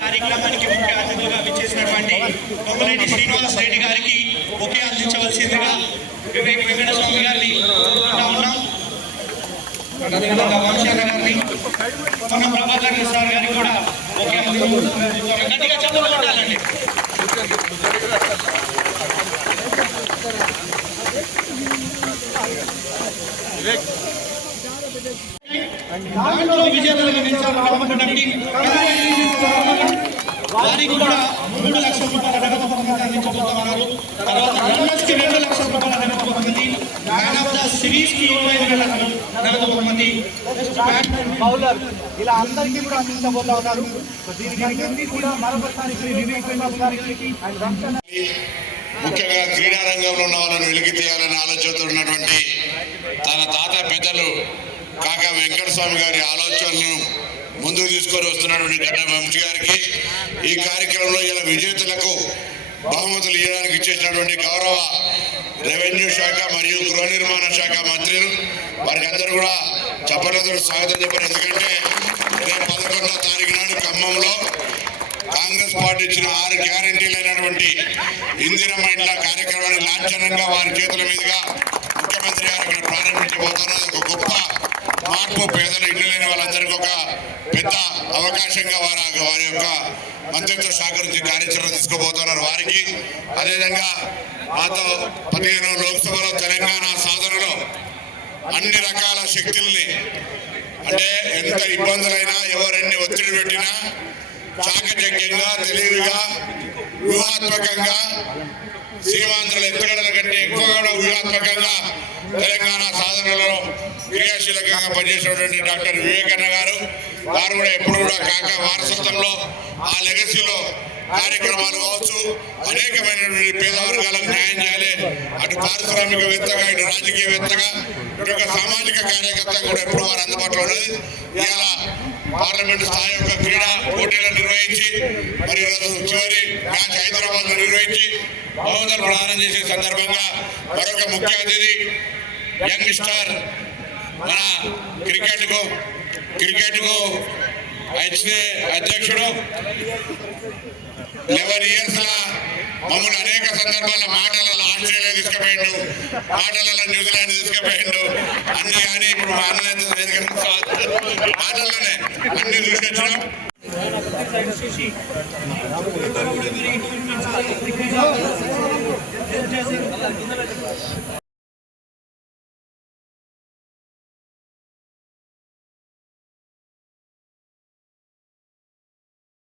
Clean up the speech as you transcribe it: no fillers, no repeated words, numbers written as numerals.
కార్యక్రమానికి ముఖ్య అతిథులుగా విచ్చేసినటువంటి పొంగులేటి శ్రీనివాస్ రెడ్డి గారికి ఒకే అందించవలసిందిగా వివేక్ వెంకటస్వామి గారిని ఉన్నాం. వంశాల గారిని మన ప్రభాకర్ సార్ గారికి కూడా ఒకే గట్టిగా చెప్పాలండి. వారికి కూడా 3 లక్షల రూపాయల నగదు బహుమతి అందించబోతున్నారు. తర్వాత రన్నర్స్కి 2 లక్షల రూపాయల నగదు బహుమతి, మ్యాన్ ఆఫ్ ద సిరీస్ కి 25,000 నగదు బహుమతి, బౌలర్ ఇలా అందరికీ కూడా అందించబోతా ఉన్నారు. దీనికి కూడా మరొకసారి ముఖ్యంగా క్రీడా రంగంలో ఉన్న వాళ్ళని వెలికి తీయాలని ఆలోచనతో ఉన్నటువంటి తన తాత పెద్దలు కాక వెంకటస్వామి గారి ఆలోచనలను ముందుకు తీసుకొని వస్తున్నటువంటి గడ్డ వంశీ గారికి, ఈ కార్యక్రమంలో ఇలా విజేతలకు బహుమతులు ఇవ్వడానికి ఇచ్చేసినటువంటి గౌరవ రెవెన్యూ శాఖ మరియు గృహ నిర్మాణ శాఖ మంత్రులు వారికి అందరూ కూడా చెప్పలేదు స్వాగతం చెప్పారు. ఎందుకంటే రేపు 11వ తారీఖు నాడు ఖమ్మంలో కాంగ్రెస్ పార్టీ ఇచ్చిన 6 గ్యారంటీలైనటువంటి ఇందిరమ్మ ఇండ్ల కార్యక్రమాన్ని లాంఛనంగా వారి చేతుల మీదుగా ముఖ్యమంత్రి గారు ఇక్కడ ప్రారంభించబోతున్నారు. ఒక గొప్ప మార్పు, పేదల ఇల్లు లేని వాళ్ళందరికీ ఒక పెద్ద అవకాశంగా వారి యొక్క మంత్రిత్వ శాఖ నుంచి కార్యాచరణ తీసుకోబోతున్నారు. వారికి అదేవిధంగా మాతో 15 లోక్సభలో తెలంగాణ సాధనలో అన్ని రకాల శక్తుల్ని, అంటే ఎంత ఇబ్బందులైనా ఎవరెన్ని ఒత్తిడి పెట్టినా చాకచక్యంగా, తెలివిగా, వ్యూహాత్మకంగా, సీమాంధ్రుల ఎత్తుగడల కంటే ఎక్కువగా వ్యూహాత్మకంగా తెలంగాణ సాధనలో క్రియాశీలకంగా పనిచేసినటువంటి డాక్టర్ వివేకన్న గారు, వారు కూడా ఎప్పుడు కూడా కాక వారసత్వంలో ఆ లెగసీలో కార్యక్రమాలు కావచ్చు, అనేకమైనటువంటి పేద వర్గాలకు న్యాయం చేయాలి. అటు పారిశ్రామికవేత్తగా, ఇటు రాజకీయవేత్తగా, ఇటు ఒక సామాజిక కార్యకర్త కూడా ఎప్పుడు వారు అందుబాటులో ఉన్నది. ఇవాళ పార్లమెంటు స్థాయి యొక్క క్రీడా పోటీలను నిర్వహించి మరి చివరి మ్యాచ్ హైదరాబాద్ లో నిర్వహించి బహుమతులు ప్రదానం చేసే సందర్భంగా మరొక ముఖ్య అతిథి యంగ్ స్టార్ మన క్రికెట్ కు అధ్యక్షుడు 11 years లా మమ్మల్ని అనేక సందర్భాల మాటలలో ఆస్ట్రేలియా తీసుకుపోయిండు, మాటలలో న్యూజిలాండ్ తీసుకుపోయిండు అన్ని. కానీ ఇప్పుడు మా అన్న మాటల్లోనే అన్ని చూసి వచ్చినాం.